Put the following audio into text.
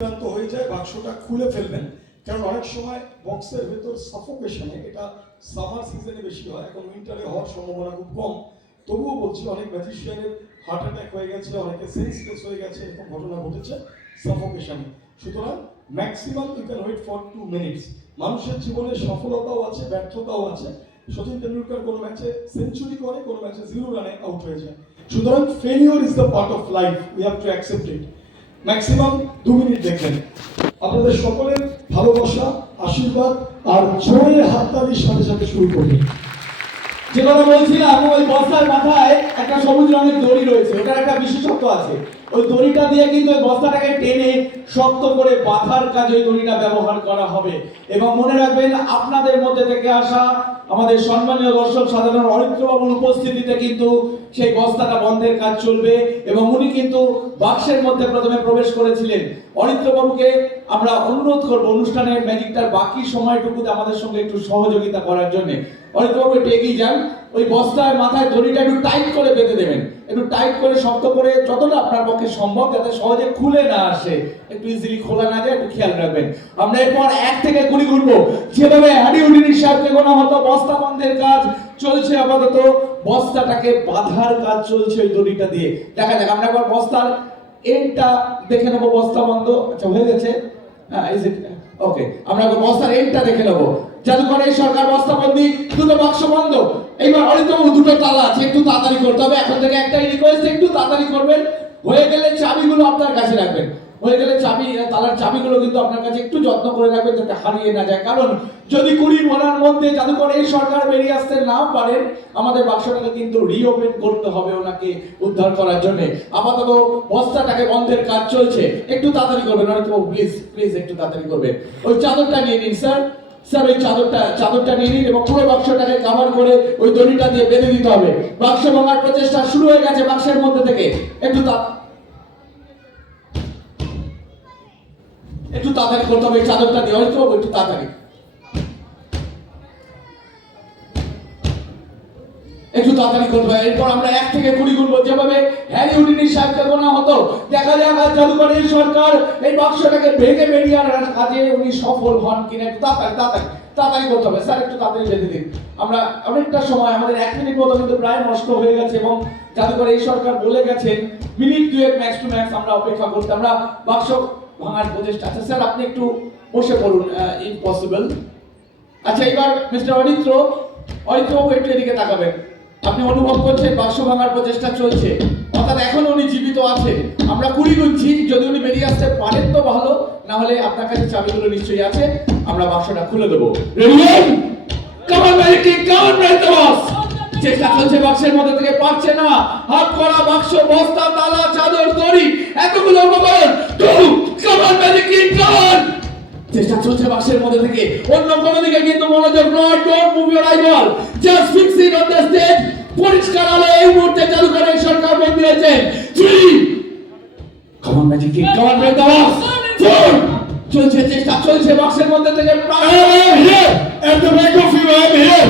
সিদ্ধান্ত হয়ে যায় বাক্সটা খুলে ফেলবেন, কারণ অনেক সময় বক্সের ভেতর সাফোকেশনে, এটা সামার সিজনে বেশি হয়, এখন উইন্টারে হওয়ার সম্ভাবনা খুব কম। তবুও বলছি, অনেক ম্যাজিশিয়ানের হার্ট অ্যাটাক হয়ে গেছে, অনেকে সেন্সলেস হয়ে গেছে, এরকম ঘটনা ঘটেছে সাফোকেশনে। সুতরাং maximum you can wait for 2 minutes. মানুষের জীবনে সফলতাও আছে, ব্যর্থতাও আছে। সচিন তেন্ডুলকর কোনো ম্যাচে সেঞ্চুরি করে, কোনো ম্যাচে 0 রানে আউট হয়ে যায়। সুতরাং failure is the part of life, we have to accept it. Maximum 2 minute দেখবেন। আপনাদের সকলের ভালোবাসা, আশীর্বাদ আর জোরে হাততালির সাথে সাথে শুরু করবেন। যে কথা বলছিলাম, ওই বস্তার মাথায় একটা সবুজ রঙের দড়ি রয়েছে, ওটার একটা বিশেষত্ব আছে। ওই দড়িটা দিয়ে কিন্তু ওই বস্তাটাকে টেনে শক্ত করে বাঁধার কাজে ওই দড়িটা ব্যবহার করা হবে। এবং মনে রাখবেন, আপনাদের মধ্যে থেকে আসা আমাদের সম্মানীয় দর্শক সাধারণ অরিত্র বাবুর উপস্থিতিতে কিন্তু সেই বস্তাটা বন্ধের কাজ চলবে। এবং উনি কিন্তু বাক্সের মধ্যে প্রথমে প্রবেশ করেছিলেন। অরিত্র বাবুকে আমরা অনুরোধ করব অনুষ্ঠানের ম্যাজিকটার বাকি সময়টুকুতে আমাদের সঙ্গে একটু সহযোগিতা করার জন্য। অরিত্র বাবু একটু এগিয়ে যান, ওই বস্তার মাথায় দড়িটা একটু টাইট করে বেঁধে দেবেন, একটু টাইট করে শক্ত করে, যতটা আপনার পক্ষে সম্ভব, যাতে সহজে খুলে না আসে, একটু ইজিলি খোলা না যায়, একটু খেয়াল রাখবেন। আমরা এরপর 1 থেকে 20 গুনবো। যেভাবে হ্যারি উডিনি সাহেবকে গোনা হতো, বস্তা বন্ধের কাজ চলছে, আপাতত বস্তাটাকে বাঁধার কাজ চলছে ওই দড়িটা দিয়ে। দেখা যাক, আমরা একবার বস্তার এন্ডটা দেখে নেবো। বস্তা বন্ধ, আচ্ছা হয়ে গেছে, হ্যাঁ ইজ ইট ওকে। আমরা একবার বস্তার এন্ডটা দেখে নেবো। জাদুঘরে সরকার বস্তাবন্দি, 2টো বাক্স বন্ধ। এইবার অরিত্র বাবু 2টো তালা আছে, একটু তাড়াতাড়ি করতে হবে। এখন থেকে একটাই রিকোয়েস্ট, একটু তাড়াতাড়ি করবেন। হয়ে গেলে চাবিগুলো আপনার কাছে রাখবেন। হয়ে গেলে তালার চাবিগুলো কিন্তু আপনার কাছে একটু যত্ন করে রাখবেন, যাতে হারিয়ে না যায়। কারণ যদি 20 ঘন্টার মধ্যে জাদুঘরে এই সরকার বেরিয়ে আসতে না পারেন, আমাদের বাক্সটাকে কিন্তু রিওপেন করতে হবে ওনাকে উদ্ধার করার জন্য। আপাতত বস্তাটাকে বন্ধের কাজ চলছে, একটু তাড়াতাড়ি করবেন। অরিত্র বাবু প্লিজ প্লিজ একটু তাড়াতাড়ি করবেন। ওই চাদরটা নিয়ে নিন স্যার, স্যার ওই চাদরটা নিয়ে নিন এবং পুরো বাক্সটাকে কভার করে ওই দড়িটা দিয়ে বেঁধে দিতে হবে। বাক্স ভাঙার প্রচেষ্টা শুরু হয়ে গেছে বাক্সের মধ্যে থেকে। একটু তাড়াতাড়ি করতে হবে, চাদরটা দিয়ে। হয়তো একটু তাড়াতাড়ি, একটু তাড়াতাড়ি করতে হবে। এরপর আমরা 1 থেকে 20 গুনবো। যেভাবে হ্যারি উডিনি সাহেবকে গোনা হতো, দেখা যাক আর জাদুঘরের সরকার এই বাক্সটাকে ভেঙে বেরিয়ে আনার কাজে উনি সফল হন কিনা। একটু তাড়াতাড়ি করতে হবে স্যার, একটু তাড়াতাড়ি বেঁধে দিন। আমরা অনেকটা সময়, আমাদের 1 মিনিট মতো কিন্তু প্রায় নষ্ট হয়ে গেছে এবং জাদুঘরের এই সরকার বলে গেছেন মিনিট 2 ম্যাক্স টু ম্যাক্স আমরা অপেক্ষা করতে। আমরা বাক্স ভাঙার প্রচেষ্টা। আচ্ছা স্যার আপনি একটু বসে পড়ুন ইফ পসিবল। আচ্ছা এবার মিস্টার অরিত্র বাবু একটু এদিকে তাকাবেন। আপনি অনুভব করছেন বাক্স ভাঙার প্রচেষ্টা চলছে, অর্থাৎ এখন উনি জীবিত আছেন। আমরা 20 গুনছি, যদি উনি বেরিয়ে আসতে পারেন তো ভালো, না হলে আপনার কাছে চাবিগুলো নিশ্চয়ই আছে, আমরা বাক্সটা খুলে দেবো। Ready? Come on magic, come on break the box. চেষ্টা চলছে, বাক্সের মধ্যে থেকে পারছে না। হাত করা বাক্স, বস্তা, তালা, চাদর, দড়ি, এতগুলো উপকরণ। Come on magic, come on. চেষ্টা চলছে বাক্সের মধ্যে থেকে। অন্য কোনো দিকে কিন্তু মনোযোগ নয়। Don't move your eyeball, just fix it on the stage. পরিষ্কার আলো এই মুহূর্তে জাদুঘরের সরকার বন্দী হয়েছে। 3 come on magic, come on break the box. 4 চলছে, চেষ্টা চলছে বাক্সের মধ্যে থেকে। At the back of you, I'm here.